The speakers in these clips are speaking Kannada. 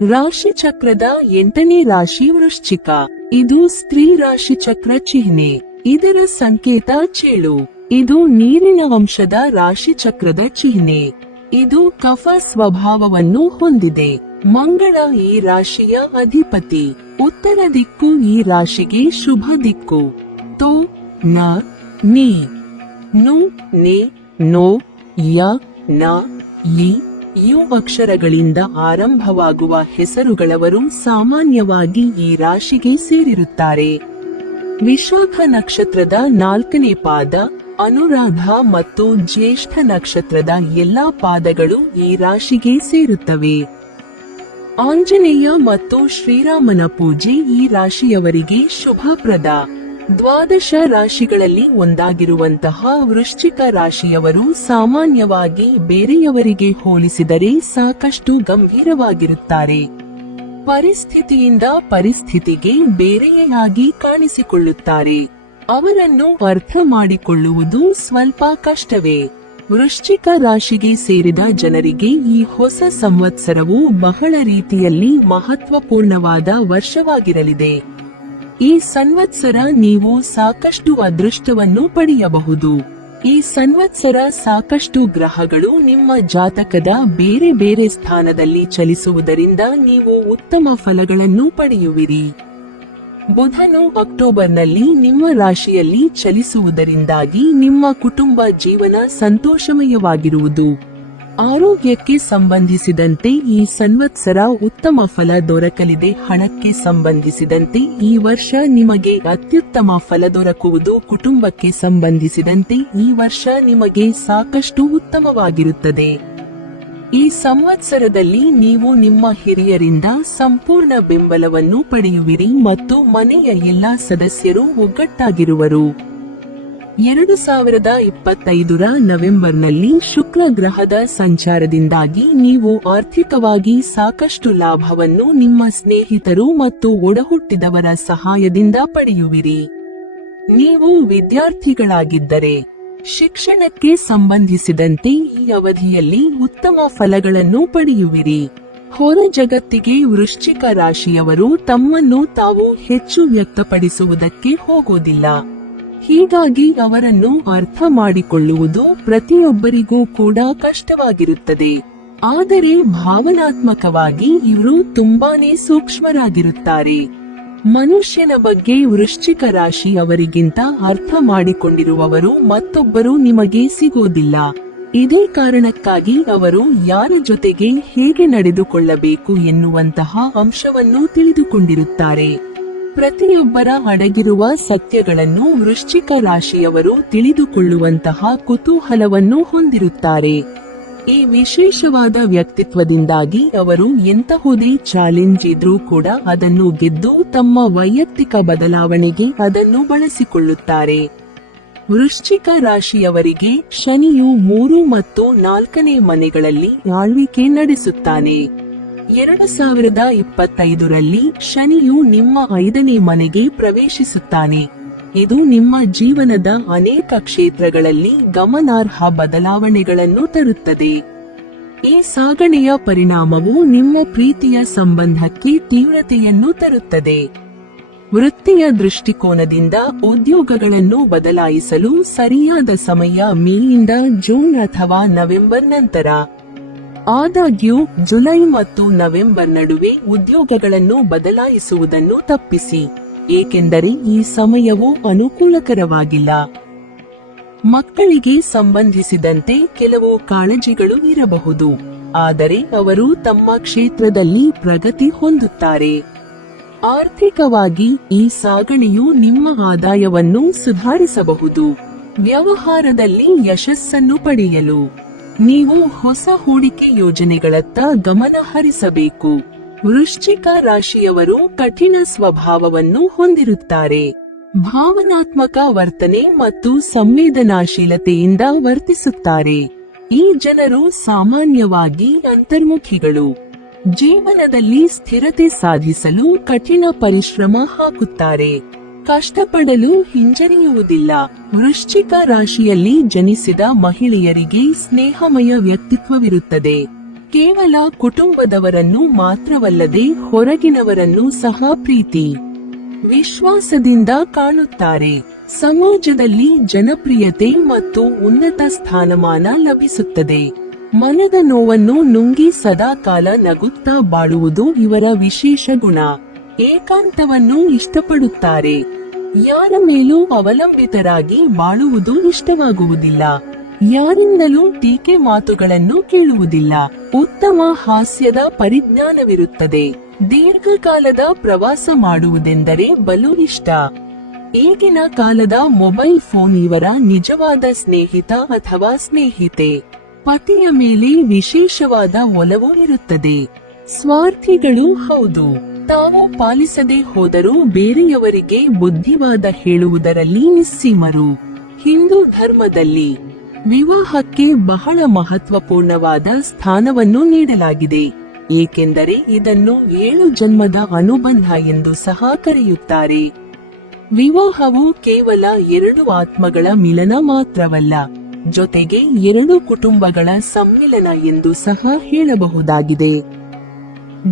ರಾಶಿ ಚಕ್ರದ 8ನೇ ರಾಶಿ ವೃಶ್ಚಿಕ. ಇದು ಸ್ತ್ರೀ ರಾಶಿ ಚಕ್ರ ಚಿಹ್ನೆ. ಇದರ ಸಂಕೇತ ಚೇಳು. ಇದು ನೀರಿನ ಅಂಶದ ರಾಶಿ ಚಕ್ರದ ಚಿಹ್ನೆ. ಇದು ಕಫ ಸ್ವಭಾವವನ್ನು ಹೊಂದಿದೆ. ಮಂಗಳ ಈ ರಾಶಿಯ ಅಧಿಪತಿ. ಉತ್ತರ ದಿಕ್ಕು ಈ ರಾಶಿಗೆ ಶುಭ ದಿಕ್ಕು. ತೋ ನ ನಿ ನು ನೆ ನೋ ಯ ನ ಲಿ ಯು ಅಕ್ಷರಗಳಿಂದ ಆರಂಭವಾಗುವ ಹೆಸರುಗಳವರು ಸಾಮಾನ್ಯವಾಗಿ ಈ ರಾಶಿಗೆ ಸೇರಿರುತ್ತಾರೆ. ವಿಶಾಖ ನಕ್ಷತ್ರದ 4ನೇ ಪಾದ, ಅನುರಾಧ ಮತ್ತು ಜ್ಯೇಷ್ಠ ನಕ್ಷತ್ರದ ಎಲ್ಲಾ ಪಾದಗಳು ಈ ರಾಶಿಗೆ ಸೇರುತ್ತವೆ. ಆಂಜನೇಯ ಮತ್ತು ಶ್ರೀರಾಮನ ಪೂಜೆ ಈ ರಾಶಿಯವರಿಗೆ ಶುಭಪ್ರದ. 12 ರಾಶಿಗಳಲ್ಲಿ ಒಂದಾಗಿರುವಂತಹ ವೃಶ್ಚಿಕ ರಾಶಿಯವರು ಸಾಮಾನ್ಯವಾಗಿ ಬೇರೆಯವರಿಗೆ ಹೋಲಿಸಿದರೆ ಸಾಕಷ್ಟು ಗಂಭೀರವಾಗಿರುತ್ತಾರೆ. ಪರಿಸ್ಥಿತಿಯಿಂದ ಪರಿಸ್ಥಿತಿಗೆ ಬೇರೆಯಾಗಿ ಕಾಣಿಸಿಕೊಳ್ಳುತ್ತಾರೆ. ಅವರನ್ನು ಅರ್ಥ ಮಾಡಿಕೊಳ್ಳುವುದು ಸ್ವಲ್ಪ ಕಷ್ಟವೇ. ವೃಶ್ಚಿಕ ರಾಶಿಗೆ ಸೇರಿದ ಜನರಿಗೆ ಈ ಹೊಸ ಸಂವತ್ಸರವು ಬಹಳ ರೀತಿಯಲ್ಲಿ ಮಹತ್ವಪೂರ್ಣವಾದ ವರ್ಷವಾಗಿರಲಿದೆ. ಈ ಸಂವತ್ಸರ ನೀವು ಸಾಕಷ್ಟು ಅದೃಷ್ಟವನ್ನು ಪಡೆಯಬಹುದು. ಈ ಸಂವತ್ಸರ ಸಾಕಷ್ಟು ಗ್ರಹಗಳು ನಿಮ್ಮ ಜಾತಕದ ಬೇರೆ ಬೇರೆ ಸ್ಥಾನದಲ್ಲಿ ಚಲಿಸುವುದರಿಂದ ನೀವು ಉತ್ತಮ ಫಲಗಳನ್ನು ಪಡೆಯುವಿರಿ. ಬುಧನು ಅಕ್ಟೋಬರ್ನಲ್ಲಿ ನಿಮ್ಮ ರಾಶಿಯಲ್ಲಿ ಚಲಿಸುವುದರಿಂದಾಗಿ ನಿಮ್ಮ ಕುಟುಂಬ ಜೀವನ ಸಂತೋಷಮಯವಾಗಿರುವುದು. ಆರೋಗ್ಯಕ್ಕೆ ಸಂಬಂಧಿಸಿದಂತೆ ಈ ಸಂವತ್ಸರ ಉತ್ತಮ ಫಲ ದೊರಕಲಿದೆ. ಹಣಕ್ಕೆ ಸಂಬಂಧಿಸಿದಂತೆ ಈ ವರ್ಷ ನಿಮಗೆ ಅತ್ಯುತ್ತಮ ಫಲ ದೊರಕುವುದು. ಕುಟುಂಬಕ್ಕೆ ಸಂಬಂಧಿಸಿದಂತೆ ಈ ವರ್ಷ ನಿಮಗೆ ಸಾಕಷ್ಟು ಉತ್ತಮವಾಗಿರುತ್ತದೆ. ಈ ಸಂವತ್ಸರದಲ್ಲಿ ನೀವು ನಿಮ್ಮ ಹಿರಿಯರಿಂದ ಸಂಪೂರ್ಣ ಬೆಂಬಲವನ್ನು ಪಡೆಯುವಿರಿ ಮತ್ತು ಮನೆಯ ಎಲ್ಲಾ ಸದಸ್ಯರು ಒಗ್ಗಟ್ಟಾಗಿರುವರು. 2025ರ ನವೆಂಬರ್ನಲ್ಲಿ ಶುಕ್ರ ಗ್ರಹದ ಸಂಚಾರದಿಂದಾಗಿ ನೀವು ಆರ್ಥಿಕವಾಗಿ ಸಾಕಷ್ಟು ಲಾಭವನ್ನು ನಿಮ್ಮ ಸ್ನೇಹಿತರು ಮತ್ತು ಒಡಹುಟ್ಟಿದವರ ಸಹಾಯದಿಂದ ಪಡೆಯುವಿರಿ. ನೀವು ವಿದ್ಯಾರ್ಥಿಗಳಾಗಿದ್ದರೆ ಶಿಕ್ಷಣಕ್ಕೆ ಸಂಬಂಧಿಸಿದಂತೆ ಈ ಅವಧಿಯಲ್ಲಿ ಉತ್ತಮ ಫಲಗಳನ್ನು ಪಡೆಯುವಿರಿ. ಹೊರ ಜಗತ್ತಿಗೆ ವೃಶ್ಚಿಕ ರಾಶಿಯವರು ತಮ್ಮನ್ನು ತಾವು ಹೆಚ್ಚು ವ್ಯಕ್ತಪಡಿಸುವುದಕ್ಕೆ ಹೋಗುವುದಿಲ್ಲ. ಹೀಗಾಗಿ ಅವರನ್ನು ಅರ್ಥ ಮಾಡಿಕೊಳ್ಳುವುದು ಪ್ರತಿಯೊಬ್ಬರಿಗೂ ಕೂಡ ಕಷ್ಟವಾಗಿರುತ್ತದೆ. ಆದರೆ ಭಾವನಾತ್ಮಕವಾಗಿ ಇವರು ತುಂಬಾನೇ ಸೂಕ್ಷ್ಮರಾಗಿರುತ್ತಾರೆ. ಮನುಷ್ಯನ ಬಗ್ಗೆ ವೃಶ್ಚಿಕ ರಾಶಿ ಅವರಿಗಿಂತ ಅರ್ಥ ಮಾಡಿಕೊಂಡಿರುವವರು ಮತ್ತೊಬ್ಬರು ನಿಮಗೆ ಸಿಗೋದಿಲ್ಲ. ಇದೇ ಕಾರಣಕ್ಕಾಗಿ ಅವರು ಯಾರ ಜೊತೆಗೆ ಹೇಗೆ ನಡೆದುಕೊಳ್ಳಬೇಕು ಎನ್ನುವಂತಹ ಅಂಶವನ್ನು ತಿಳಿದುಕೊಂಡಿರುತ್ತಾರೆ. ಪ್ರತಿಯೊಬ್ಬರ ಅಡಗಿರುವ ಸತ್ಯಗಳನ್ನು ವೃಶ್ಚಿಕ ರಾಶಿಯವರು ತಿಳಿದುಕೊಳ್ಳುವಂತಹ ಕುತೂಹಲವನ್ನು ಹೊಂದಿರುತ್ತಾರೆ. ಈ ವಿಶೇಷವಾದ ವ್ಯಕ್ತಿತ್ವದಿಂದಾಗಿ ಅವರು ಎಂತಹುದೇ ಚಾಲೆಂಜ್ ಇದ್ರೂ ಕೂಡ ಅದನ್ನು ಗೆದ್ದು ತಮ್ಮ ವೈಯಕ್ತಿಕ ಬದಲಾವಣೆಗೆ ಅದನ್ನು ಬಳಸಿಕೊಳ್ಳುತ್ತಾರೆ. ವೃಶ್ಚಿಕ ರಾಶಿಯವರಿಗೆ ಶನಿಯು 3 ಮತ್ತು 4ನೇ ಮನೆಗಳಲ್ಲಿ ಆಳ್ವಿಕೆ ನಡೆಸುತ್ತಾನೆ. 2025ರಲ್ಲಿ ಶನಿಯು ನಿಮ್ಮ 5ನೇ ಮನೆಗೆ ಪ್ರವೇಶಿಸುತ್ತಾನೆ. ಇದು ನಿಮ್ಮ ಜೀವನದ ಅನೇಕ ಕ್ಷೇತ್ರಗಳಲ್ಲಿ ಗಮನಾರ್ಹ ಬದಲಾವಣೆಗಳನ್ನು ತರುತ್ತದೆ. ಈ ಸಾಗಣೆಯ ಪರಿಣಾಮವು ನಿಮ್ಮ ಪ್ರೀತಿಯ ಸಂಬಂಧಕ್ಕೆ ತೀವ್ರತೆಯನ್ನು ತರುತ್ತದೆ. ವೃತ್ತಿಯ ದೃಷ್ಟಿಕೋನದಿಂದ ಉದ್ಯೋಗಗಳನ್ನು ಬದಲಾಯಿಸಲು ಸರಿಯಾದ ಸಮಯ ಮೇಯಿಂದ ಜೂನ್ ಅಥವಾ ನವೆಂಬರ್ ನಂತರ. ಆದಾಗ್ಯೂ ಜುಲೈ ಮತ್ತು ನವೆಂಬರ್ ನಡುವೆ ಉದ್ಯೋಗಗಳನ್ನು ಬದಲಾಯಿಸುವುದನ್ನು ತಪ್ಪಿಸಿ, ಏಕೆಂದರೆ ಈ ಸಮಯವು ಅನುಕೂಲಕರವಾಗಿಲ್ಲ. ಮಕ್ಕಳಿಗೆ ಸಂಬಂಧಿಸಿದಂತೆ ಕೆಲವು ಕಾಳಜಿಗಳು ಇರಬಹುದು, ಆದರೆ ಅವರು ತಮ್ಮ ಕ್ಷೇತ್ರದಲ್ಲಿ ಪ್ರಗತಿ ಹೊಂದುತ್ತಾರೆ. ಆರ್ಥಿಕವಾಗಿ ಈ ಸಾಗಣೆಯು ನಿಮ್ಮ ಆದಾಯವನ್ನು ಸುಧಾರಿಸಬಹುದು. ವ್ಯವಹಾರದಲ್ಲಿ ಯಶಸ್ಸನ್ನು ಪಡೆಯಲು ನೀವು ಹೊಸ ಹೂಡಿಕೆ ಯೋಜನೆಗಳತ್ತ ಗಮನ ಹರಿಸಬೇಕು. ವೃಶ್ಚಿಕ ರಾಶಿಯವರು ಕಠಿಣ ಸ್ವಭಾವವನ್ನು ಹೊಂದಿರುತ್ತಾರೆ. ಭಾವನಾತ್ಮಕ ವರ್ತನೆ ಮತ್ತು ಸಂವೇದನಾಶೀಲತೆಯಿಂದ ವರ್ತಿಸುತ್ತಾರೆ. ಈ ಜನರು ಸಾಮಾನ್ಯವಾಗಿ ಅಂತರ್ಮುಖಿಗಳು. ಜೀವನದಲ್ಲಿ ಸ್ಥಿರತೆ ಸಾಧಿಸಲು ಕಠಿಣ ಪರಿಶ್ರಮ ಹಾಕುತ್ತಾರೆ. ಕಷ್ಟಪಡಲು ಹಿಂಜರಿಯುವುದಿಲ್ಲ. ವೃಶ್ಚಿಕ ರಾಶಿಯಲ್ಲಿ ಜನಿಸಿದ ಮಹಿಳೆಯರಿಗೆ ಸ್ನೇಹಮಯ ವ್ಯಕ್ತಿತ್ವವಿರುತ್ತದೆ. ಕೇವಲ ಕುಟುಂಬದವರನ್ನು ಮಾತ್ರವಲ್ಲದೆ ಹೊರಗಿನವರನ್ನು ಸಹ ಪ್ರೀತಿ ವಿಶ್ವಾಸದಿಂದ ಕಾಣುತ್ತಾರೆ. ಸಮಾಜದಲ್ಲಿ ಜನಪ್ರಿಯತೆ ಮತ್ತು ಉನ್ನತ ಸ್ಥಾನಮಾನ ಲಭಿಸುತ್ತದೆ. ಮನದ ನೋವನ್ನು ನುಂಗಿ ಸದಾಕಾಲ ನಗುತ್ತಾ ಬಾಳುವುದು ಇವರ ವಿಶೇಷ ಗುಣ. ಏಕಾಂತವನ್ನು ಇಷ್ಟಪಡುತ್ತಾರೆ. ಯಾರ ಮೇಲೂ ಅವಲಂಬಿತರಾಗಿ ಬಾಳುವುದು ಇಷ್ಟವಾಗುವುದಿಲ್ಲ. ಯಾರಿಂದಲೂ ಟೀಕೆ ಮಾತುಗಳನ್ನು ಕೇಳುವುದಿಲ್ಲ. ಉತ್ತಮ ಹಾಸ್ಯದ ಪರಿಜ್ಞಾನವಿರುತ್ತದೆ. ದೀರ್ಘಕಾಲದ ಪ್ರವಾಸ ಮಾಡುವುದೆಂದರೆ ಬಲು ಇಷ್ಟ. ಈಗಿನ ಕಾಲದ ಮೊಬೈಲ್ ಫೋನ್ ಇವರ ನಿಜವಾದ ಸ್ನೇಹಿತ ಅಥವಾ ಸ್ನೇಹಿತೆ. ಪತಿಯ ಮೇಲೆ ವಿಶೇಷವಾದ ಒಲವು ಇರುತ್ತದೆ. ಸ್ವಾರ್ಥಿಗಳು ಹೌದು. ತಾವು ಪಾಲಿಸದೆ ಹೋದರೂ ಬೇರೆಯವರಿಗೆ ಬುದ್ಧಿವಾದ ಹೇಳುವುದರಲ್ಲಿ ನಿಸ್ಸೀಮರು. ಹಿಂದೂ ಧರ್ಮದಲ್ಲಿ ವಿವಾಹಕ್ಕೆ ಬಹಳ ಮಹತ್ವಪೂರ್ಣವಾದ ಸ್ಥಾನವನ್ನು ನೀಡಲಾಗಿದೆ. ಏಕೆಂದರೆ ಇದನ್ನು 7 ಜನ್ಮದ ಅನುಬಂಧ ಎಂದು ಸಹ ಕರೆಯುತ್ತಾರೆ. ವಿವಾಹವು ಕೇವಲ 2 ಆತ್ಮಗಳ ಮಿಲನ ಮಾತ್ರವಲ್ಲ, ಜೊತೆಗೆ 2 ಕುಟುಂಬಗಳ ಸಮ್ಮಿಲನ ಎಂದು ಸಹ ಹೇಳಬಹುದಾಗಿದೆ.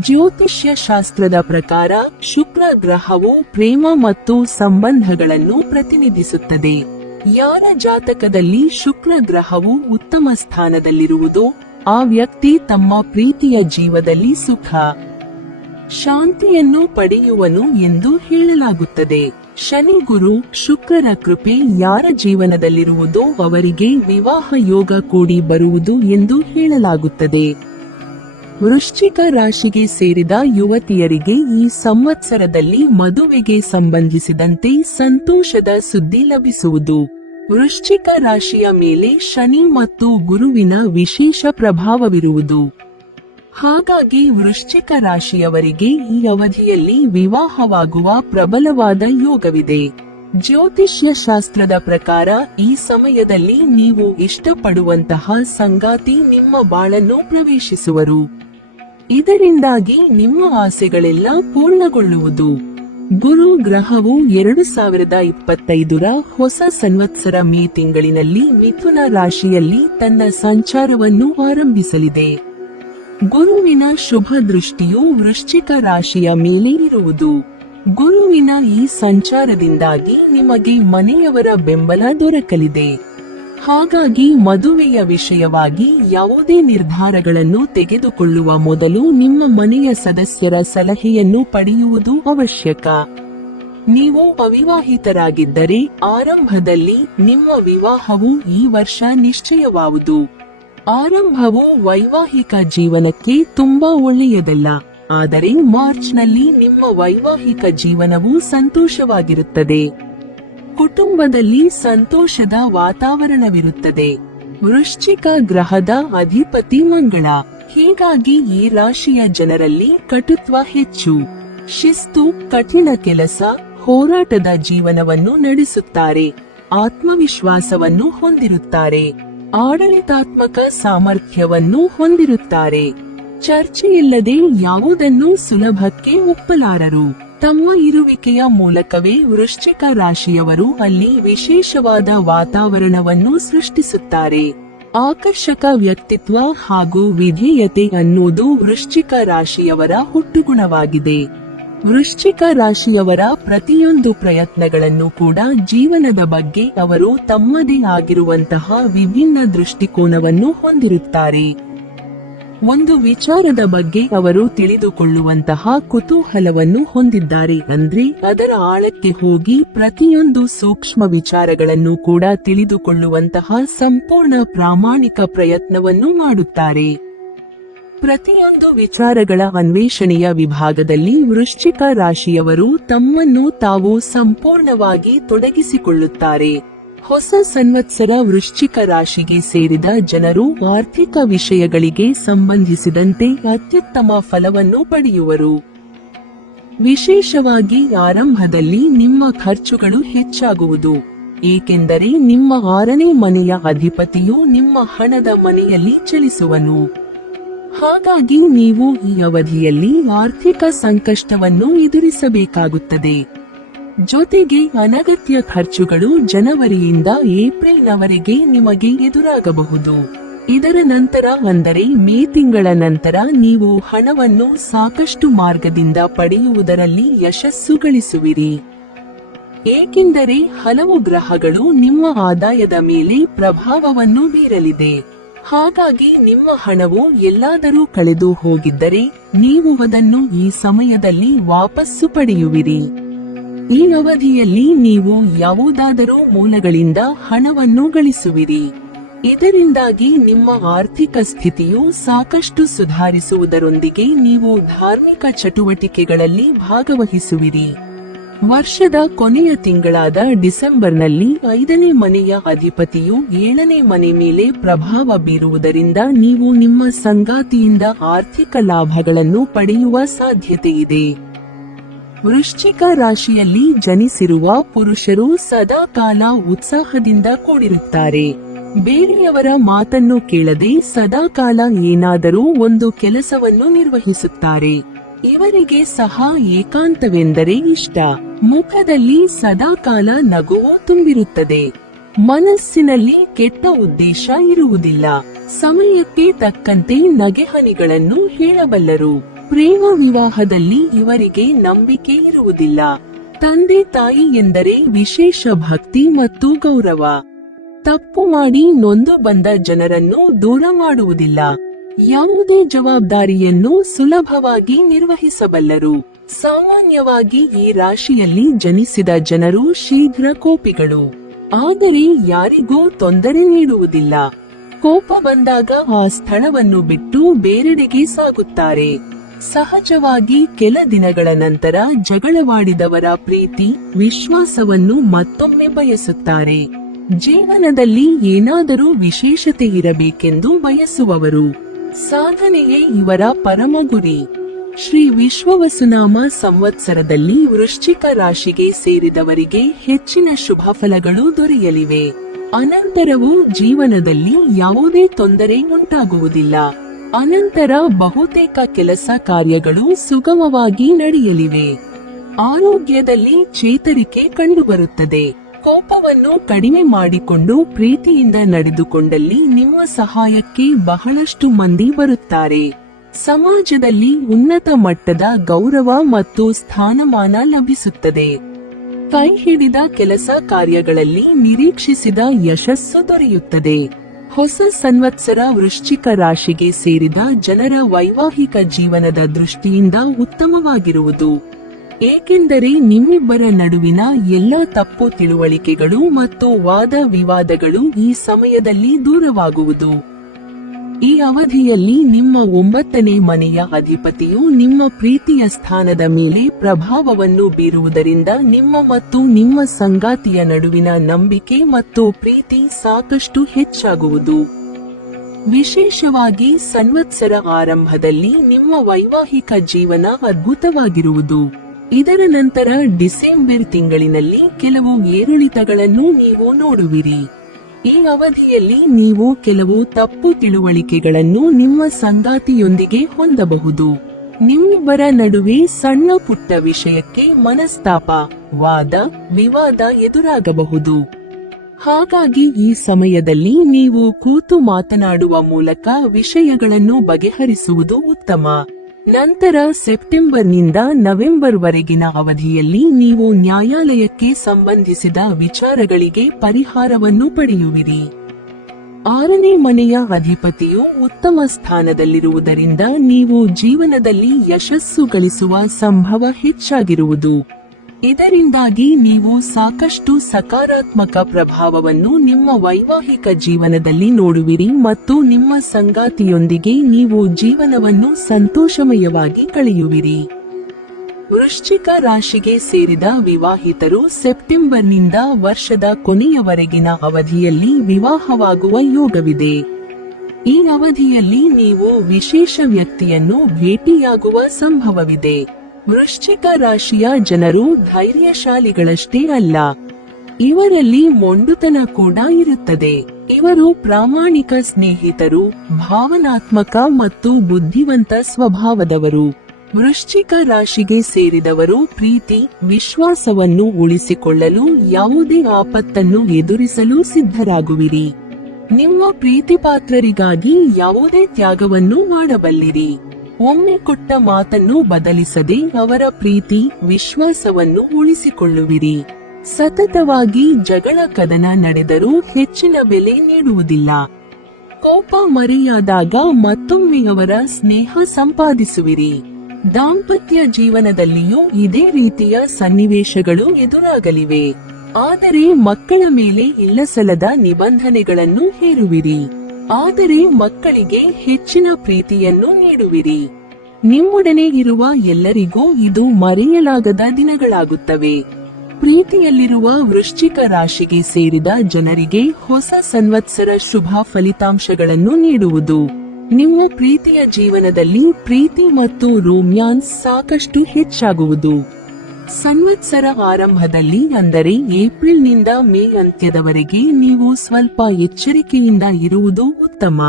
ಜ್ಯೋತಿಷ್ಯ ಶಾಸ್ತ್ರದ ಪ್ರಕಾರ ಶುಕ್ರ ಗ್ರಹವು ಪ್ರೇಮ ಮತ್ತು ಸಂಬಂಧಗಳನ್ನು ಪ್ರತಿನಿಧಿಸುತ್ತದೆ. ಯಾರ ಜಾತಕದಲ್ಲಿ ಶುಕ್ರ ಗ್ರಹವು ಉತ್ತಮ ಸ್ಥಾನದಲ್ಲಿರುವುದೋ ಆ ವ್ಯಕ್ತಿ ತಮ್ಮ ಪ್ರೀತಿಯ ಜೀವದಲ್ಲಿ ಸುಖ ಶಾಂತಿಯನ್ನು ಪಡೆಯುವನು ಎಂದು ಹೇಳಲಾಗುತ್ತದೆ. ಶನಿ ಗುರು ಶುಕ್ರರ ಕೃಪೆ ಯಾರ ಜೀವನದಲ್ಲಿರುವುದೋ ಅವರಿಗೆ ವಿವಾಹ ಯೋಗ ಕೂಡಿ ಬರುವುದು ಎಂದು ಹೇಳಲಾಗುತ್ತದೆ. ವೃಶ್ಚಿಕ ರಾಶಿಗೆ ಸೇರಿದ ಯುವತಿಯರಿಗೆ ಈ ಸಂವತ್ಸರದಲ್ಲಿ ಮದುವೆಗೆ ಸಂಬಂಧಿಸಿದಂತೆ ಸಂತೋಷದ ಸುದ್ದಿ ಲಭಿಸುವುದು. ವೃಶ್ಚಿಕ ರಾಶಿಯ ಮೇಲೆ ಶನಿ ಮತ್ತು ಗುರುವಿನ ವಿಶೇಷ ಪ್ರಭಾವವಿರುವುದು. ಹಾಗಾಗಿ ವೃಶ್ಚಿಕ ರಾಶಿಯವರಿಗೆ ಈ ಅವಧಿಯಲ್ಲಿ ವಿವಾಹವಾಗುವ ಪ್ರಬಲವಾದ ಯೋಗವಿದೆ. ಜ್ಯೋತಿಷ್ಯ ಶಾಸ್ತ್ರದ ಪ್ರಕಾರ ಈ ಸಮಯದಲ್ಲಿ ನೀವು ಇಷ್ಟಪಡುವಂತಹ ಸಂಗಾತಿ ನಿಮ್ಮ ಬಾಳನ್ನು ಪ್ರವೇಶಿಸುವರು. ಇದರಿಂದಾಗಿ ನಿಮ್ಮ ಆಸೆಗಳೆಲ್ಲ ಪೂರ್ಣಗೊಳ್ಳುವುದು. ಗುರು ಗ್ರಹವು 2025ರ ಹೊಸ ಸಂವತ್ಸರ ಮೇ ತಿಂಗಳಿನಲ್ಲಿ ಮಿಥುನ ರಾಶಿಯಲ್ಲಿ ತನ್ನ ಸಂಚಾರವನ್ನು ಆರಂಭಿಸಲಿದೆ. ಗುರುವಿನ ಶುಭ ದೃಷ್ಟಿಯು ವೃಶ್ಚಿಕ ರಾಶಿಯ ಮೇಲೆ ಇರುವುದು. ಗುರುವಿನ ಈ ಸಂಚಾರದಿಂದಾಗಿ ನಿಮಗೆ ಮನೆಯವರ ಬೆಂಬಲ ದೊರಕಲಿದೆ. ಹಾಗಾಗಿ ಮದುವೆಯ ವಿಷಯವಾಗಿ ಯಾವುದೇ ನಿರ್ಧಾರಗಳನ್ನು ತೆಗೆದುಕೊಳ್ಳುವ ಮೊದಲು ನಿಮ್ಮ ಮನೆಯ ಸದಸ್ಯರ ಸಲಹೆಯನ್ನು ಪಡೆಯುವುದು ಅವಶ್ಯಕ. ನೀವು ಅವಿವಾಹಿತರಾಗಿದ್ದರೆ ಆರಂಭದಲ್ಲಿ ನಿಮ್ಮ ವಿವಾಹವು ಈ ವರ್ಷ ನಿಶ್ಚಯವಾಗುವುದು. ಆರಂಭವು ವೈವಾಹಿಕ ಜೀವನಕ್ಕೆ ತುಂಬಾ ಒಳ್ಳೆಯದಲ್ಲ, ಆದರೆ ಮಾರ್ಚ್ನಲ್ಲಿ ನಿಮ್ಮ ವೈವಾಹಿಕ ಜೀವನವು ಸಂತೋಷವಾಗಿರುತ್ತದೆ. ಕುಟುಂಬದಲ್ಲಿ ಸಂತೋಷದ ವಾತಾವರಣವಿರುತ್ತದೆ. ವೃಶ್ಚಿಕ ಗ್ರಹದ ಅಧಿಪತಿ ಮಂಗಳ. ಹೀಗಾಗಿ ಈ ರಾಶಿಯ ಜನರಲ್ಲಿ ಕಟುತ್ವ ಹೆಚ್ಚು. ಶಿಸ್ತು, ಕಠಿಣ ಕೆಲಸ, ಹೋರಾಟದ ಜೀವನವನ್ನು ನಡೆಸುತ್ತಾರೆ. ಆತ್ಮವಿಶ್ವಾಸವನ್ನು ಹೊಂದಿರುತ್ತಾರೆ. ಆಡಳಿತಾತ್ಮಕ ಸಾಮರ್ಥ್ಯವನ್ನು ಹೊಂದಿರುತ್ತಾರೆ. ಚರ್ಚೆಯಿಲ್ಲದೆ ಯಾವುದನ್ನು ಸುಲಭಕ್ಕೆ ಒಪ್ಪಲಾರರು. ತಮ್ಮ ಇರುವಿಕೆಯ ಮೂಲಕವೇ ವೃಶ್ಚಿಕ ರಾಶಿಯವರು ಅಲ್ಲಿ ವಿಶೇಷವಾದ ವಾತಾವರಣವನ್ನು ಸೃಷ್ಟಿಸುತ್ತಾರೆ. ಆಕರ್ಷಕ ವ್ಯಕ್ತಿತ್ವ ಹಾಗೂ ವಿಧೇಯತೆ ಅನ್ನುವುದು ವೃಶ್ಚಿಕ ರಾಶಿಯವರ ಹುಟ್ಟುಗುಣವಾಗಿದೆ. ವೃಶ್ಚಿಕ ರಾಶಿಯವರ ಪ್ರತಿಯೊಂದು ಪ್ರಯತ್ನಗಳನ್ನು ಕೂಡ ಜೀವನದ ಬಗ್ಗೆ ಅವರು ತಮ್ಮದೇ ಆಗಿರುವಂತಹ ವಿಭಿನ್ನ ದೃಷ್ಟಿಕೋನವನ್ನು ಹೊಂದಿರುತ್ತಾರೆ. ಒಂದು ವಿಚಾರದ ಬಗ್ಗೆ ಅವರು ತಿಳಿದುಕೊಳ್ಳುವಂತಹ ಕುತೂಹಲವನ್ನು ಹೊಂದಿದ್ದಾರೆ. ಅಂದ್ರೆ ಅದರ ಆಳಕ್ಕೆ ಹೋಗಿ ಪ್ರತಿಯೊಂದು ಸೂಕ್ಷ್ಮ ವಿಚಾರಗಳನ್ನು ಕೂಡ ತಿಳಿದುಕೊಳ್ಳುವಂತಹ ಸಂಪೂರ್ಣ ಪ್ರಾಮಾಣಿಕ ಪ್ರಯತ್ನವನ್ನು ಮಾಡುತ್ತಾರೆ. ಪ್ರತಿಯೊಂದು ವಿಚಾರಗಳ ಅನ್ವೇಷಣೆಯ ವಿಭಾಗದಲ್ಲಿ ವೃಶ್ಚಿಕ ರಾಶಿಯವರು ತಮ್ಮನ್ನು ತಾವು ಸಂಪೂರ್ಣವಾಗಿ ತೊಡಗಿಸಿಕೊಳ್ಳುತ್ತಾರೆ. ಹೊಸ ಸಂವತ್ಸರ ವೃಶ್ಚಿಕ ರಾಶಿಗೆ ಸೇರಿದ ಜನರು ಆರ್ಥಿಕ ವಿಷಯಗಳಿಗೆ ಸಂಬಂಧಿಸಿದಂತೆ ಅತ್ಯುತ್ತಮ ಫಲವನ್ನು ಪಡೆಯುವರು. ವಿಶೇಷವಾಗಿ ಆರಂಭದಲ್ಲಿ ನಿಮ್ಮ ಖರ್ಚುಗಳು ಹೆಚ್ಚಾಗುವುದು, ಏಕೆಂದರೆ ನಿಮ್ಮ 6ನೇ ಮನೆಯ ಅಧಿಪತಿಯು ನಿಮ್ಮ ಹಣದ ಮನೆಯಲ್ಲಿ ಚಲಿಸುವನು. ಹಾಗಾಗಿ ನೀವು ಈ ಅವಧಿಯಲ್ಲಿ ಆರ್ಥಿಕ ಸಂಕಷ್ಟವನ್ನು ಎದುರಿಸಬೇಕಾಗುತ್ತದೆ. ಜೊತೆಗೆ ಅನಗತ್ಯ ಖರ್ಚುಗಳು ಜನವರಿಯಿಂದ ಏಪ್ರಿಲ್ನವರೆಗೆ ನಿಮಗೆ ಎದುರಾಗಬಹುದು. ಇದರ ನಂತರ ಅಂದರೆ ಮೇ ತಿಂಗಳ ನಂತರ ನೀವು ಹಣವನ್ನು ಸಾಕಷ್ಟು ಮಾರ್ಗದಿಂದ ಪಡೆಯುವುದರಲ್ಲಿ ಯಶಸ್ಸು ಗಳಿಸುವಿರಿ. ಏಕೆಂದರೆ ಹಲವು ಗ್ರಹಗಳು ನಿಮ್ಮ ಆದಾಯದ ಮೇಲೆ ಪ್ರಭಾವವನ್ನು ಬೀರಲಿದೆ. ಹಾಗಾಗಿ ನಿಮ್ಮ ಹಣವು ಎಲ್ಲಾದರೂ ಕಳೆದು ಹೋಗಿದ್ದರೆ ನೀವು ಅದನ್ನು ಈ ಸಮಯದಲ್ಲಿ ವಾಪಸ್ಸು ಪಡೆಯುವಿರಿ. ಈ ಅವಧಿಯಲ್ಲಿ ನೀವು ಯಾವುದಾದರೂ ಮೂಲಗಳಿಂದ ಹಣವನ್ನು ಗಳಿಸುವಿರಿ. ಇದರಿಂದಾಗಿ ನಿಮ್ಮ ಆರ್ಥಿಕ ಸ್ಥಿತಿಯು ಸಾಕಷ್ಟು ಸುಧಾರಿಸುವುದರೊಂದಿಗೆ ನೀವು ಧಾರ್ಮಿಕ ಚಟುವಟಿಕೆಗಳಲ್ಲಿ ಭಾಗವಹಿಸುವಿರಿ. ವರ್ಷದ ಕೊನೆಯ ತಿಂಗಳಾದ ಡಿಸೆಂಬರ್ನಲ್ಲಿ 5ನೇ ಮನೆಯ ಅಧಿಪತಿಯು 7ನೇ ಮನೆ ಮೇಲೆ ಪ್ರಭಾವ ಬೀರುವುದರಿಂದ ನೀವು ನಿಮ್ಮ ಸಂಗಾತಿಯಿಂದ ಆರ್ಥಿಕ ಲಾಭಗಳನ್ನು ಪಡೆಯುವ ಸಾಧ್ಯತೆಯಿದೆ. ವೃಶ್ಚಿಕ ರಾಶಿಯಲ್ಲಿ ಜನಿಸಿರುವ ಪುರುಷರು ಸದಾ ಕಾಲ ಉತ್ಸಾಹದಿಂದ ಕೂಡಿರುತ್ತಾರೆ. ಬೇರೆಯವರ ಮಾತನ್ನು ಕೇಳದೆ ಸದಾ ಕಾಲ ಏನಾದರೂ ಒಂದು ಕೆಲಸವನ್ನು ನಿರ್ವಹಿಸುತ್ತಾರೆ. ಇವರಿಗೆ ಸಹ ಏಕಾಂತವೆಂದರೆ ಇಷ್ಟ. ಮುಖದಲ್ಲಿ ಸದಾ ಕಾಲ ನಗುವು ತುಂಬಿರುತ್ತದೆ. ಮನಸ್ಸಿನಲ್ಲಿ ಕೆಟ್ಟ ಉದ್ದೇಶ ಇರುವುದಿಲ್ಲ. ಸಮಯಕ್ಕೆ ತಕ್ಕಂತೆ ನಗೆಹನಿಗಳನ್ನು ಹೇಳಬಲ್ಲರು. ಪ್ರೇಮ ವಿವಾಹದಲ್ಲಿ ಇವರಿಗೆ ನಂಬಿಕೆ ಇರುವುದಿಲ್ಲ. ತಂದೆ ತಾಯಿ ಎಂದರೆ ವಿಶೇಷ ಭಕ್ತಿ ಮತ್ತು ಗೌರವ. ತಪ್ಪು ಮಾಡಿ ನೊಂದು ಬಂದ ಜನರನ್ನು ದೂರ ಮಾಡುವುದಿಲ್ಲ. ಯಾವುದೇ ಜವಾಬ್ದಾರಿಯನ್ನು ಸುಲಭವಾಗಿ ನಿರ್ವಹಿಸಬಲ್ಲರು. ಸಾಮಾನ್ಯವಾಗಿ ಈ ರಾಶಿಯಲ್ಲಿ ಜನಿಸಿದ ಜನರು ಶೀಘ್ರ ಕೋಪಿಗಳು. ಆದರೆ ಯಾರಿಗೂ ತೊಂದರೆ ನೀಡುವುದಿಲ್ಲ. ಕೋಪ ಬಂದಾಗ ಆ ಸ್ಥಳವನ್ನು ಬಿಟ್ಟು ಬೇರೆಡೆಗೆ ಸಾಗುತ್ತಾರೆ. ಸಹಜವಾಗಿ ಕೆಲ ದಿನಗಳ ನಂತರ ಜಗಳವಾಡಿದವರ ಪ್ರೀತಿ ವಿಶ್ವಾಸವನ್ನು ಮತ್ತೊಮ್ಮೆ ಬಯಸುತ್ತಾರೆ. ಜೀವನದಲ್ಲಿ ಏನಾದರೂ ವಿಶೇಷತೆ ಇರಬೇಕೆಂದು ಬಯಸುವವರು. ಸಾಧನೆಯೇ ಇವರ ಪರಮ ಗುರಿ. ಶ್ರೀ ವಿಶ್ವವಸುನಾಮ ಸಂವತ್ಸರದಲ್ಲಿ ವೃಶ್ಚಿಕ ರಾಶಿಗೆ ಸೇರಿದವರಿಗೆ ಹೆಚ್ಚಿನ ಶುಭ ಫಲಗಳು ದೊರೆಯಲಿವೆ. ಅನಂತರವೂ ಜೀವನದಲ್ಲಿ ಯಾವುದೇ ತೊಂದರೆ ಉಂಟಾಗುವುದಿಲ್ಲ. ಅನಂತರ ಬಹುತೇಕ ಕೆಲಸ ಕಾರ್ಯಗಳು ಸುಗಮವಾಗಿ ನಡೆಯಲಿವೆ. ಆರೋಗ್ಯದಲ್ಲಿ ಚೇತರಿಕೆ ಕಂಡುಬರುತ್ತದೆ. ಕೋಪವನ್ನು ಕಡಿಮೆ ಮಾಡಿಕೊಂಡು ಪ್ರೀತಿಯಿಂದ ನಡೆದುಕೊಂಡಲ್ಲಿ ನಿಮ್ಮ ಸಹಾಯಕ್ಕೆ ಬಹಳಷ್ಟು ಮಂದಿ ಬರುತ್ತಾರೆ. ಸಮಾಜದಲ್ಲಿ ಉನ್ನತ ಮಟ್ಟದ ಗೌರವ ಮತ್ತು ಸ್ಥಾನಮಾನ ಲಭಿಸುತ್ತದೆ. ಕೈ ಹಿಡಿದ ಕೆಲಸ ಕಾರ್ಯಗಳಲ್ಲಿ ನಿರೀಕ್ಷಿಸಿದ ಯಶಸ್ಸು ದೊರೆಯುತ್ತದೆ. ಹೊಸ ಸಂವತ್ಸರ ವೃಶ್ಚಿಕ ರಾಶಿಗೆ ಸೇರಿದ ಜನರ ವೈವಾಹಿಕ ಜೀವನದ ದೃಷ್ಟಿಯಿಂದ ಉತ್ತಮವಾಗಿರುವುದು. ಏಕೆಂದರೆ ನಿಮ್ಮಿಬ್ಬರ ನಡುವಿನ ಎಲ್ಲಾ ತಪ್ಪು ತಿಳುವಳಿಕೆಗಳು ಮತ್ತು ವಾದ ವಿವಾದಗಳು ಈ ಸಮಯದಲ್ಲಿ ದೂರವಾಗುವುದು. ಈ ಅವಧಿಯಲ್ಲಿ ನಿಮ್ಮ 9ನೇ ಮನೆಯ ಅಧಿಪತಿಯು ನಿಮ್ಮ ಪ್ರೀತಿಯ ಸ್ಥಾನದ ಮೇಲೆ ಪ್ರಭಾವವನ್ನು ಬೀರುವುದರಿಂದ ನಿಮ್ಮ ಮತ್ತು ನಿಮ್ಮ ಸಂಗಾತಿಯ ನಡುವಿನ ನಂಬಿಕೆ ಮತ್ತು ಪ್ರೀತಿ ಸಾಕಷ್ಟು ಹೆಚ್ಚಾಗುವುದು. ವಿಶೇಷವಾಗಿ ಸಂವತ್ಸರ ಆರಂಭದಲ್ಲಿ ನಿಮ್ಮ ವೈವಾಹಿಕ ಜೀವನ ಅದ್ಭುತವಾಗಿರುವುದು. ಇದರ ನಂತರ ಡಿಸೆಂಬರ್ ತಿಂಗಳಿನಲ್ಲಿ ಕೆಲವು ಏರಿಳಿತಗಳನ್ನು ನೀವು ನೋಡುವಿರಿ. ಈ ಅವಧಿಯಲ್ಲಿ ನೀವು ಕೆಲವು ತಪ್ಪು ತಿಳುವಳಿಕೆಗಳನ್ನು ನಿಮ್ಮ ಸಂಗಾತಿಯೊಂದಿಗೆ ಹೊಂದಬಹುದು. ನಿಮ್ಮಿಬ್ಬರ ನಡುವೆ ಸಣ್ಣ ಪುಟ್ಟ ವಿಷಯಕ್ಕೆ ಮನಸ್ತಾಪ, ವಾದ ವಿವಾದ ಎದುರಾಗಬಹುದು. ಹಾಗಾಗಿ ಈ ಸಮಯದಲ್ಲಿ ನೀವು ಕೂತು ಮಾತನಾಡುವ ಮೂಲಕ ವಿಷಯಗಳನ್ನು ಬಗೆಹರಿಸುವುದು ಉತ್ತಮ. ನಂತರ ಸೆಪ್ಟೆಂಬರ್ನಿಂದ ನವೆಂಬರ್ ವರೆಗಿನ ಅವಧಿಯಲ್ಲಿ ನೀವು ನ್ಯಾಯಾಲಯಕ್ಕೆ ಸಂಬಂಧಿಸಿದ ವಿಚಾರಗಳಿಗೆ ಪರಿಹಾರವನ್ನು ಪಡೆಯುವಿರಿ. 6ನೇ ಮನೆಯ ಅಧಿಪತಿಯು ಉತ್ತಮ ಸ್ಥಾನದಲ್ಲಿರುವುದರಿಂದ ನೀವು ಜೀವನದಲ್ಲಿ ಯಶಸ್ಸು ಗಳಿಸುವ ಸಂಭವ ಹೆಚ್ಚಾಗಿರುವುದು. ಇದರಿಂದಾಗಿ ನೀವು ಸಾಕಷ್ಟು ಸಕಾರಾತ್ಮಕ ಪ್ರಭಾವವನ್ನು ನಿಮ್ಮ ವೈವಾಹಿಕ ಜೀವನದಲ್ಲಿ ನೋಡುವಿರಿ ಮತ್ತು ನಿಮ್ಮ ಸಂಗಾತಿಯೊಂದಿಗೆ ನೀವು ಜೀವನವನ್ನು ಸಂತೋಷಮಯವಾಗಿ ಕಳೆಯುವಿರಿ. ವೃಶ್ಚಿಕ ರಾಶಿಗೆ ಸೇರಿದ ವಿವಾಹಿತರು ಸೆಪ್ಟೆಂಬರ್ನಿಂದ ವರ್ಷದ ಕೊನೆಯವರೆಗಿನ ಅವಧಿಯಲ್ಲಿ ವಿವಾಹವಾಗುವ ಯೋಗವಿದೆ. ಈ ಅವಧಿಯಲ್ಲಿ ನೀವು ವಿಶೇಷ ವ್ಯಕ್ತಿಯನ್ನು ಭೇಟಿಯಾಗುವ ಸಂಭವವಿದೆ. ವೃಶ್ಚಿಕ ರಾಶಿಯ ಜನರು ಧೈರ್ಯಶಾಲಿಗಳಷ್ಟೇ ಅಲ್ಲ, ಇವರಲ್ಲಿ ಮೊಂಡುತನ ಕೂಡ ಇರುತ್ತದೆ. ಇವರು ಪ್ರಾಮಾಣಿಕ ಸ್ನೇಹಿತರು, ಭಾವನಾತ್ಮಕ ಮತ್ತು ಬುದ್ಧಿವಂತ ಸ್ವಭಾವದವರು. ವೃಶ್ಚಿಕ ರಾಶಿಗೆ ಸೇರಿದವರು ಪ್ರೀತಿ, ವಿಶ್ವಾಸವನ್ನು ಉಳಿಸಿಕೊಳ್ಳಲು ಯಾವುದೇ ಆಪತ್ತನ್ನು ಎದುರಿಸಲು ಸಿದ್ಧರಾಗುವಿರಿ. ನಿಮ್ಮ ಪ್ರೀತಿಪಾತ್ರರಿಗಾಗಿ ಯಾವುದೇ ತ್ಯಾಗವನ್ನು ಮಾಡಬಲ್ಲಿರಿ. ಒಮ್ಮೆ ಕೊಟ್ಟ ಮಾತನ್ನು ಬದಲಿಸದೆ ಅವರ ಪ್ರೀತಿ ವಿಶ್ವಾಸವನ್ನು ಉಳಿಸಿಕೊಳ್ಳುವಿರಿ. ಸತತವಾಗಿ ಜಗಳ ಕದನ ನಡೆದರೂ ಹೆಚ್ಚಿನ ಬೆಲೆ ನೀಡುವುದಿಲ್ಲ. ಕೋಪ ಮರೆಯಾದಾಗ ಮತ್ತೊಮ್ಮೆ ಅವರ ಸ್ನೇಹ ಸಂಪಾದಿಸುವಿರಿ. ದಾಂಪತ್ಯ ಜೀವನದಲ್ಲಿಯೂ ಇದೇ ರೀತಿಯ ಸನ್ನಿವೇಶಗಳು ಎದುರಾಗಲಿವೆ. ಆದರೆ ಮಕ್ಕಳ ಮೇಲೆ ಇಲ್ಲಸಲ್ಲದ ನಿಬಂಧನೆಗಳನ್ನು ಹೇರುವಿರಿ. ಆದರೆ ಮಕ್ಕಳಿಗೆ ಹೆಚ್ಚಿನ ಪ್ರೀತಿಯನ್ನು ನೀಡುವಿರಿ. ನಿಮ್ಮೊಡನೆ ಇರುವ ಎಲ್ಲರಿಗೂ ಇದು ಮರೆಯಲಾಗದ ದಿನಗಳಾಗುತ್ತವೆ. ಪ್ರೀತಿಯಲ್ಲಿರುವ ವೃಶ್ಚಿಕ ರಾಶಿಗೆ ಸೇರಿದ ಜನರಿಗೆ ಹೊಸ ಸಂವತ್ಸರ ಶುಭ ಫಲಿತಾಂಶಗಳನ್ನು ನೀಡುವುದು. ನಿಮ್ಮ ಪ್ರೀತಿಯ ಜೀವನದಲ್ಲಿ ಪ್ರೀತಿ ಮತ್ತು ರೋಮ್ಯಾನ್ಸ್ ಸಾಕಷ್ಟು ಹೆಚ್ಚಾಗುವುದು. ಸಂವತ್ಸರ ಆರಂಭದಲ್ಲಿ ಅಂದರೆ ಏಪ್ರಿಲ್ನಿಂದ ಮೇ ಅಂತ್ಯದವರೆಗೆ ನೀವು ಸ್ವಲ್ಪ ಎಚ್ಚರಿಕೆಯಿಂದ ಇರುವುದು ಉತ್ತಮ.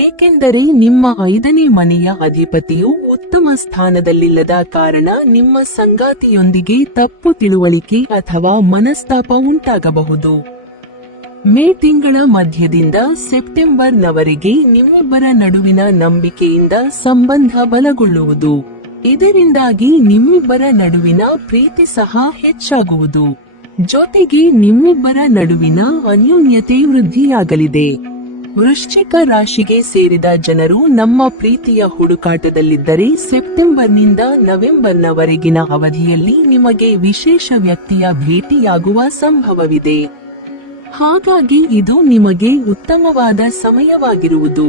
ಏಕೆಂದರೆ ನಿಮ್ಮ 5ನೇ ಮನೆಯ ಅಧಿಪತಿಯು ಉತ್ತಮ ಸ್ಥಾನದಲ್ಲಿಲ್ಲದ ಕಾರಣ ನಿಮ್ಮ ಸಂಗಾತಿಯೊಂದಿಗೆ ತಪ್ಪು ತಿಳುವಳಿಕೆ ಅಥವಾ ಮನಸ್ತಾಪ ಉಂಟಾಗಬಹುದು. ಮೇ ತಿಂಗಳ ಮಧ್ಯದಿಂದ ಸೆಪ್ಟೆಂಬರ್ನವರೆಗೆ ನಿಮ್ಮಿಬ್ಬರ ನಡುವಿನ ನಂಬಿಕೆಯಿಂದ ಸಂಬಂಧ ಬಲಗೊಳ್ಳುವುದು. ಇದರಿಂದಾಗಿ ನಿಮ್ಮಿಬ್ಬರ ನಡುವಿನ ಪ್ರೀತಿ ಸಹ ಹೆಚ್ಚಾಗುವುದು. ಜೊತೆಗೆ ನಿಮ್ಮಿಬ್ಬರ ನಡುವಿನ ಅನ್ಯೋನ್ಯತೆ ವೃದ್ಧಿಯಾಗಲಿದೆ. ವೃಶ್ಚಿಕ ರಾಶಿಗೆ ಸೇರಿದ ಜನರು ನಮ್ಮ ಪ್ರೀತಿಯ ಹುಡುಕಾಟದಲ್ಲಿದ್ದರೆ ಸೆಪ್ಟೆಂಬರ್ನಿಂದ ನವೆಂಬರ್ನವರೆಗಿನ ಅವಧಿಯಲ್ಲಿ ನಿಮಗೆ ವಿಶೇಷ ವ್ಯಕ್ತಿಯ ಭೇಟಿಯಾಗುವ ಸಂಭವವಿದೆ. ಹಾಗಾಗಿ ಇದು ನಿಮಗೆ ಉತ್ತಮವಾದ ಸಮಯವಾಗಿರುವುದು.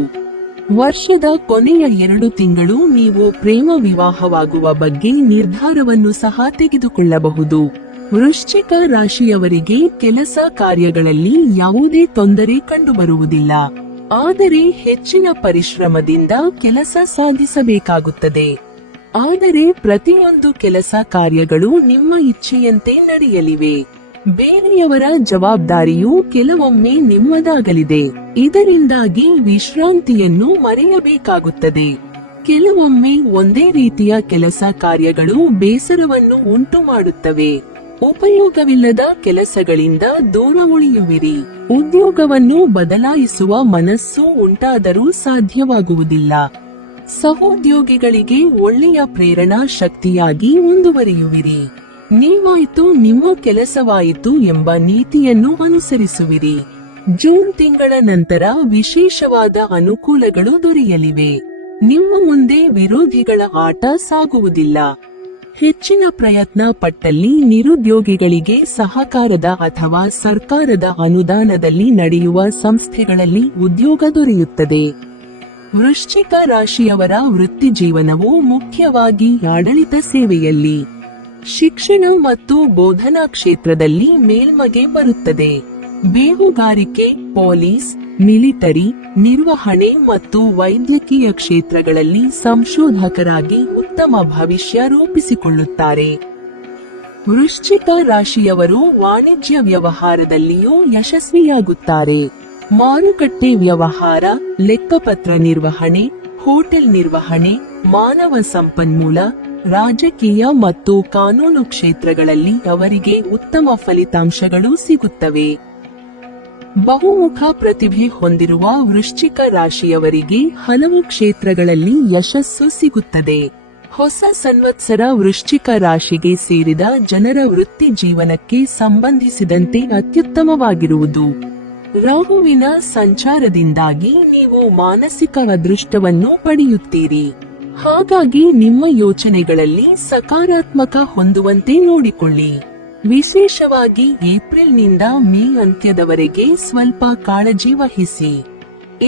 ವರ್ಷದ ಕೊನೆಯ 2 ತಿಂಗಳು ನೀವು ಪ್ರೇಮ ವಿವಾಹವಾಗುವ ಬಗ್ಗೆ ನಿರ್ಧಾರವನ್ನು ಸಹ ತೆಗೆದುಕೊಳ್ಳಬಹುದು. ವೃಶ್ಚಿಕ ರಾಶಿಯವರಿಗೆ ಕೆಲಸ ಕಾರ್ಯಗಳಲ್ಲಿ ಯಾವುದೇ ತೊಂದರೆ ಕಂಡುಬರುವುದಿಲ್ಲ. ಆದರೆ ಹೆಚ್ಚಿನ ಪರಿಶ್ರಮದಿಂದ ಕೆಲಸ ಸಾಧಿಸಬೇಕಾಗುತ್ತದೆ. ಆದರೆ ಪ್ರತಿಯೊಂದು ಕೆಲಸ ಕಾರ್ಯಗಳು ನಿಮ್ಮ ಇಚ್ಛೆಯಂತೆ ನಡೆಯಲಿವೆ. ಬೇರೆಯವರ ಜವಾಬ್ದಾರಿಯು ಕೆಲವೊಮ್ಮೆ ನಿಮ್ಮದಾಗಲಿದೆ. ಇದರಿಂದಾಗಿ ವಿಶ್ರಾಂತಿಯನ್ನು ಮರೆಯಬೇಕಾಗುತ್ತದೆ. ಕೆಲವೊಮ್ಮೆ ಒಂದೇ ರೀತಿಯ ಕೆಲಸ ಕಾರ್ಯಗಳು ಬೇಸರವನ್ನು ಉಂಟು ಮಾಡುತ್ತವೆ. ಉಪಯೋಗವಿಲ್ಲದ ಕೆಲಸಗಳಿಂದ ದೂರ ಉಳಿಯುವಿರಿ. ಉದ್ಯೋಗವನ್ನು ಬದಲಾಯಿಸುವ ಮನಸ್ಸು ಉಂಟಾದರೂ ಸಾಧ್ಯವಾಗುವುದಿಲ್ಲ. ಸಹೋದ್ಯೋಗಿಗಳಿಗೆ ಒಳ್ಳೆಯ ಪ್ರೇರಣಾ ಶಕ್ತಿಯಾಗಿ ಮುಂದುವರಿಯುವಿರಿ. ನೀವಾಯಿತು ನಿಮ್ಮ ಕೆಲಸವಾಯಿತು ಎಂಬ ನೀತಿಯನ್ನು ಅನುಸರಿಸುವಿರಿ. ಜೂನ್ ತಿಂಗಳ ನಂತರ ವಿಶೇಷವಾದ ಅನುಕೂಲಗಳು ದೊರೆಯಲಿವೆ. ನಿಮ್ಮ ಮುಂದೆ ವಿರೋಧಿಗಳ ಆಟ ಸಾಗುವುದಿಲ್ಲ. ಹೆಚ್ಚಿನ ಪ್ರಯತ್ನ ಪಟ್ಟಲ್ಲಿ ನಿರುದ್ಯೋಗಿಗಳಿಗೆ ಸಹಕಾರದ ಅಥವಾ ಸರ್ಕಾರದ ಅನುದಾನದಲ್ಲಿ ನಡೆಯುವ ಸಂಸ್ಥೆಗಳಲ್ಲಿ ಉದ್ಯೋಗ ದೊರೆಯುತ್ತದೆ. ವೃಶ್ಚಿಕ ರಾಶಿಯವರ ವೃತ್ತಿ ಜೀವನವು ಮುಖ್ಯವಾಗಿ ಆಡಳಿತ ಸೇವೆಯಲ್ಲಿ, ಶಿಕ್ಷಣ ಮತ್ತು ಬೋಧನಾ ಕ್ಷೇತ್ರದಲ್ಲಿ ಮೇಲ್ಮಗೆ ಬರುತ್ತದೆ. ಬೇಹುಗಾರಿಕೆ, ಪೊಲೀಸ್, ಮಿಲಿಟರಿ, ನಿರ್ವಹಣೆ ಮತ್ತು ವೈದ್ಯಕೀಯ ಕ್ಷೇತ್ರಗಳಲ್ಲಿ ಸಂಶೋಧಕರಾಗಿ ಉತ್ತಮ ಭವಿಷ್ಯ ರೂಪಿಸಿಕೊಳ್ಳುತ್ತಾರೆ. ವೃಶ್ಚಿಕ ರಾಶಿಯವರು ವಾಣಿಜ್ಯ ವ್ಯವಹಾರದಲ್ಲಿಯೂ ಯಶಸ್ವಿಯಾಗುತ್ತಾರೆ. ಮಾರುಕಟ್ಟೆ ವ್ಯವಹಾರ, ಲೆಕ್ಕಪತ್ರ ನಿರ್ವಹಣೆ, ಹೋಟೆಲ್ ನಿರ್ವಹಣೆ, ಮಾನವ ಸಂಪನ್ಮೂಲ, ರಾಜಕೀಯ ಮತ್ತು ಕಾನೂನು ಕ್ಷೇತ್ರಗಳಲ್ಲಿ ಅವರಿಗೆ ಉತ್ತಮ ಫಲಿತಾಂಶಗಳು ಸಿಗುತ್ತವೆ. ಬಹುಮುಖ ಪ್ರತಿಭೆ ಹೊಂದಿರುವ ವೃಶ್ಚಿಕ ರಾಶಿಯವರಿಗೆ ಹಲವು ಕ್ಷೇತ್ರಗಳಲ್ಲಿ ಯಶಸ್ಸು ಸಿಗುತ್ತದೆ. ಹೊಸ ಸಂವತ್ಸರ ವೃಶ್ಚಿಕ ರಾಶಿಗೆ ಸೇರಿದ ಜನರ ವೃತ್ತಿ ಜೀವನಕ್ಕೆ ಸಂಬಂಧಿಸಿದಂತೆ ಅತ್ಯುತ್ತಮವಾಗಿರುವುದು. ರಾಹುವಿನ ಸಂಚಾರದಿಂದಾಗಿ ನೀವು ಮಾನಸಿಕ ಅದೃಷ್ಟವನ್ನು ಪಡೆಯುತ್ತೀರಿ. ಹಾಗಾಗಿ ನಿಮ್ಮ ಯೋಚನೆಗಳಲ್ಲಿ ಸಕಾರಾತ್ಮಕ ಹೊಂದುವಂತೆ ನೋಡಿಕೊಳ್ಳಿ. ವಿಶೇಷವಾಗಿ ಏಪ್ರಿಲ್ನಿಂದ ಮೇ ಅಂತ್ಯದವರೆಗೆ ಸ್ವಲ್ಪ ಕಾಳಜಿ ವಹಿಸಿ.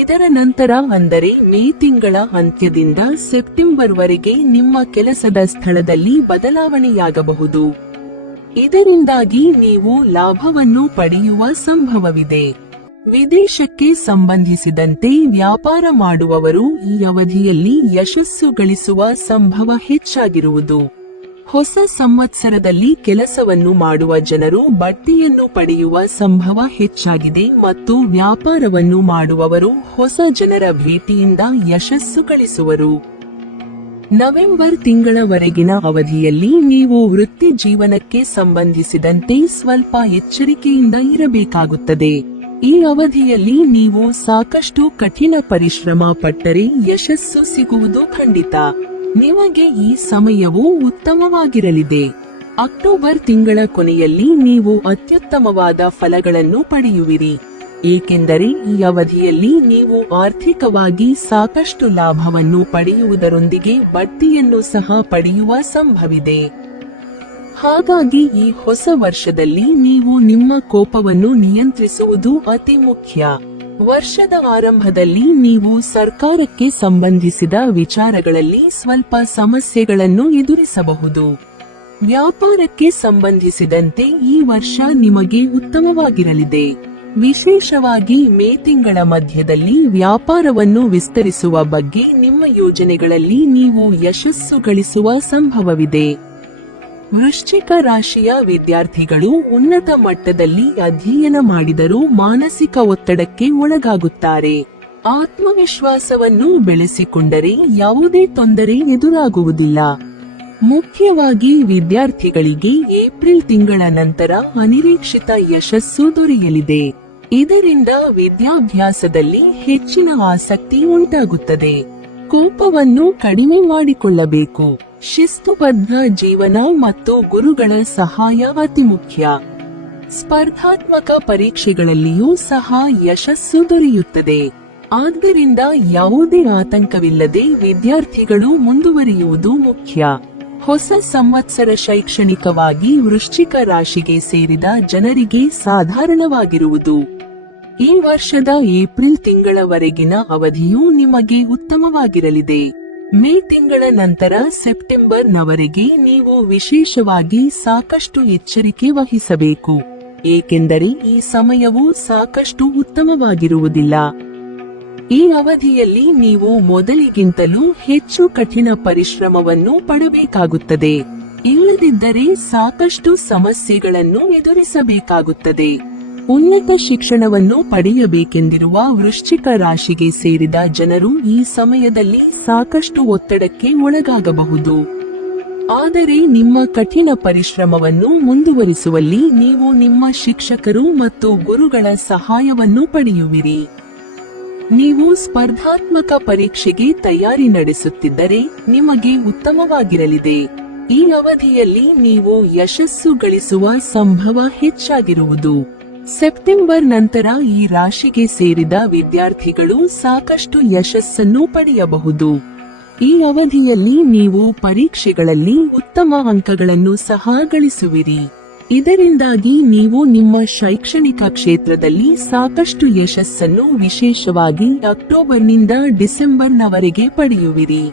ಇದರ ನಂತರ ಅಂದರೆ ಮೇ ತಿಂಗಳ ಅಂತ್ಯದಿಂದ ಸೆಪ್ಟೆಂಬರ್ವರೆಗೆ ನಿಮ್ಮ ಕೆಲಸದ ಸ್ಥಳದಲ್ಲಿ ಬದಲಾವಣೆಯಾಗಬಹುದು. ಇದರಿಂದಾಗಿ ನೀವು ಲಾಭವನ್ನು ಪಡೆಯುವ ಸಂಭವವಿದೆ. ವಿದೇಶಕ್ಕೆ ಸಂಬಂಧಿಸಿದಂತೆ ವ್ಯಾಪಾರ ಮಾಡುವವರು ಈ ಅವಧಿಯಲ್ಲಿ ಯಶಸ್ಸು ಗಳಿಸುವ ಸಂಭವ ಹೆಚ್ಚಾಗಿರುವುದು. ಹೊಸ ಸಂವತ್ಸರದಲ್ಲಿ ಕೆಲಸವನ್ನು ಮಾಡುವ ಜನರು ಬಡ್ತಿಯನ್ನು ಪಡೆಯುವ ಸಂಭವ ಹೆಚ್ಚಾಗಿದೆ ಮತ್ತು ವ್ಯಾಪಾರವನ್ನು ಮಾಡುವವರು ಹೊಸ ಜನರ ಭೇಟಿಯಿಂದ ಯಶಸ್ಸು ಗಳಿಸುವರು. ನವೆಂಬರ್ ತಿಂಗಳವರೆಗಿನ ಅವಧಿಯಲ್ಲಿ ನೀವು ವೃತ್ತಿ ಜೀವನಕ್ಕೆ ಸಂಬಂಧಿಸಿದಂತೆ ಸ್ವಲ್ಪ ಎಚ್ಚರಿಕೆಯಿಂದ ಇರಬೇಕಾಗುತ್ತದೆ. ಈ ಅವಧಿಯಲ್ಲಿ ನೀವು ಸಾಕಷ್ಟು ಕಠಿಣ ಪರಿಶ್ರಮ ಪಟ್ಟರೆ ಯಶಸ್ಸು ಸಿಗುವುದು ಖಂಡಿತ. ನಿಮಗೆ ಈ ಸಮಯವು ಉತ್ತಮವಾಗಿರಲಿದೆ. ಅಕ್ಟೋಬರ್ ತಿಂಗಳ ಕೊನೆಯಲ್ಲಿ ನೀವು ಅತ್ಯುತ್ತಮವಾದ ಫಲಗಳನ್ನು ಪಡೆಯುವಿರಿ, ಏಕೆಂದರೆ ಈ ಅವಧಿಯಲ್ಲಿ ನೀವು ಆರ್ಥಿಕವಾಗಿ ಸಾಕಷ್ಟು ಲಾಭವನ್ನು ಪಡೆಯುವುದರೊಂದಿಗೆ ಬಡ್ತಿಯನ್ನು ಸಹ ಪಡೆಯುವ ಸಂಭವವಿದೆ. ಹಾಗಾಗಿ ಈ ಹೊಸ ವರ್ಷದಲ್ಲಿ ನೀವು ನಿಮ್ಮ ಕೋಪವನ್ನು ನಿಯಂತ್ರಿಸುವುದು ಅತಿ ಮುಖ್ಯ. ವರ್ಷದ ಆರಂಭದಲ್ಲಿ ನೀವು ಸರ್ಕಾರಕ್ಕೆ ಸಂಬಂಧಿಸಿದ ವಿಚಾರಗಳಲ್ಲಿ ಸ್ವಲ್ಪ ಸಮಸ್ಯೆಗಳನ್ನು ಎದುರಿಸಬಹುದು. ವ್ಯಾಪಾರಕ್ಕೆ ಸಂಬಂಧಿಸಿದಂತೆ ಈ ವರ್ಷ ನಿಮಗೆ ಉತ್ತಮವಾಗಿರಲಿದೆ. ವಿಶೇಷವಾಗಿ ಮೇ ತಿಂಗಳ ಮಧ್ಯದಲ್ಲಿ ವ್ಯಾಪಾರವನ್ನು ವಿಸ್ತರಿಸುವ ಬಗ್ಗೆ ನಿಮ್ಮ ಯೋಜನೆಗಳಲ್ಲಿ ನೀವು ಯಶಸ್ಸು ಗಳಿಸುವ ಸಂಭವವಿದೆ. ವೃಶ್ಚಿಕ ರಾಶಿಯ ವಿದ್ಯಾರ್ಥಿಗಳು ಉನ್ನತ ಮಟ್ಟದಲ್ಲಿ ಅಧ್ಯಯನ ಮಾಡಿದರೂ ಮಾನಸಿಕ ಒತ್ತಡಕ್ಕೆ ಒಳಗಾಗುತ್ತಾರೆ. ಆತ್ಮವಿಶ್ವಾಸವನ್ನು ಬೆಳೆಸಿಕೊಂಡರೆ ಯಾವುದೇ ತೊಂದರೆ ಎದುರಾಗುವುದಿಲ್ಲ. ಮುಖ್ಯವಾಗಿ ವಿದ್ಯಾರ್ಥಿಗಳಿಗೆ ಏಪ್ರಿಲ್ ತಿಂಗಳ ನಂತರ ಅನಿರೀಕ್ಷಿತ ಯಶಸ್ಸು ದೊರೆಯಲಿದೆ. ಇದರಿಂದ ವಿದ್ಯಾಭ್ಯಾಸದಲ್ಲಿ ಹೆಚ್ಚಿನ ಆಸಕ್ತಿ ಉಂಟಾಗುತ್ತದೆ. ಕೋಪವನ್ನು ಕಡಿಮೆ ಮಾಡಿಕೊಳ್ಳಬೇಕು. ಶಿಸ್ತುಬದ್ಧ ಜೀವನ ಮತ್ತು ಗುರುಗಳ ಸಹಾಯ ಅತಿ ಮುಖ್ಯ. ಸ್ಪರ್ಧಾತ್ಮಕ ಪರೀಕ್ಷೆಗಳಲ್ಲಿಯೂ ಸಹ ಯಶಸ್ಸು ದೊರೆಯುತ್ತದೆ. ಆದ್ದರಿಂದ ಯಾವುದೇ ಆತಂಕವಿಲ್ಲದೆ ವಿದ್ಯಾರ್ಥಿಗಳು ಮುಂದುವರಿಯುವುದು ಮುಖ್ಯ. ಹೊಸ ಸಂವತ್ಸರ ಶೈಕ್ಷಣಿಕವಾಗಿ ವೃಶ್ಚಿಕ ರಾಶಿಗೆ ಸೇರಿದ ಜನರಿಗೆ ಸಾಧಾರಣವಾಗಿರುವುದು. ಈ ವರ್ಷದ ಏಪ್ರಿಲ್ ತಿಂಗಳವರೆಗಿನ ಅವಧಿಯು ನಿಮಗೆ ಉತ್ತಮವಾಗಿರಲಿದೆ. ಮೇ ತಿಂಗಳ ನಂತರ ಸೆಪ್ಟೆಂಬರ್ನವರೆಗೆ ನೀವು ವಿಶೇಷವಾಗಿ ಸಾಕಷ್ಟು ಎಚ್ಚರಿಕೆ ವಹಿಸಬೇಕು, ಏಕೆಂದರೆ ಈ ಸಮಯವು ಸಾಕಷ್ಟು ಉತ್ತಮವಾಗಿರುವುದಿಲ್ಲ. ಈ ಅವಧಿಯಲ್ಲಿ ನೀವು ಮೊದಲಿಗಿಂತಲೂ ಹೆಚ್ಚು ಕಠಿಣ ಪರಿಶ್ರಮವನ್ನು ಪಡಬೇಕಾಗುತ್ತದೆ. ಇಲ್ಲದಿದ್ದರೆ ಸಾಕಷ್ಟು ಸಮಸ್ಯೆಗಳನ್ನು ಎದುರಿಸಬೇಕಾಗುತ್ತದೆ. ಉನ್ನತ ಶಿಕ್ಷಣವನ್ನು ಪಡೆಯಬೇಕೆಂದಿರುವ ವೃಶ್ಚಿಕ ರಾಶಿಗೆ ಸೇರಿದ ಜನರು ಈ ಸಮಯದಲ್ಲಿ ಸಾಕಷ್ಟು ಒತ್ತಡಕ್ಕೆ ಒಳಗಾಗಬಹುದು. ಆದರೆ ನಿಮ್ಮ ಕಠಿಣ ಪರಿಶ್ರಮವನ್ನು ಮುಂದುವರಿಸುವಲ್ಲಿ ನೀವು ನಿಮ್ಮ ಶಿಕ್ಷಕರು ಮತ್ತು ಗುರುಗಳ ಸಹಾಯವನ್ನು ಪಡೆಯುವಿರಿ. ನೀವು ಸ್ಪರ್ಧಾತ್ಮಕ ಪರೀಕ್ಷೆಗೆ ತಯಾರಿ ನಡೆಸುತ್ತಿದ್ದರೆ ನಿಮಗೆ ಉತ್ತಮವಾಗಿರಲಿದೆ. ಈ ಅವಧಿಯಲ್ಲಿ ನೀವು ಯಶಸ್ಸು ಗಳಿಸುವ ಸಂಭವ ಹೆಚ್ಚಾಗಿರುವುದು. ಸೆಪ್ಟೆಂಬರ್ ನಂತರ ಈ ರಾಶಿಗೆ ಸೇರಿದ ವಿದ್ಯಾರ್ಥಿಗಳು ಸಾಕಷ್ಟು ಯಶಸ್ಸನ್ನು ಪಡೆಯಬಹುದು. ಈ ಅವಧಿಯಲ್ಲಿ ನೀವು ಪರೀಕ್ಷೆಗಳಲ್ಲಿ ಉತ್ತಮ ಅಂಕಗಳನ್ನು ಸಹ ಗಳಿಸುವಿರಿ. ಇದರಿಂದಾಗಿ ನೀವು ನಿಮ್ಮ ಶೈಕ್ಷಣಿಕ ಕ್ಷೇತ್ರದಲ್ಲಿ ಸಾಕಷ್ಟು ಯಶಸ್ಸನ್ನು ವಿಶೇಷವಾಗಿ ಅಕ್ಟೋಬರ್ನಿಂದ ಡಿಸೆಂಬರ್ನವರೆಗೆ ಪಡೆಯುವಿರಿ.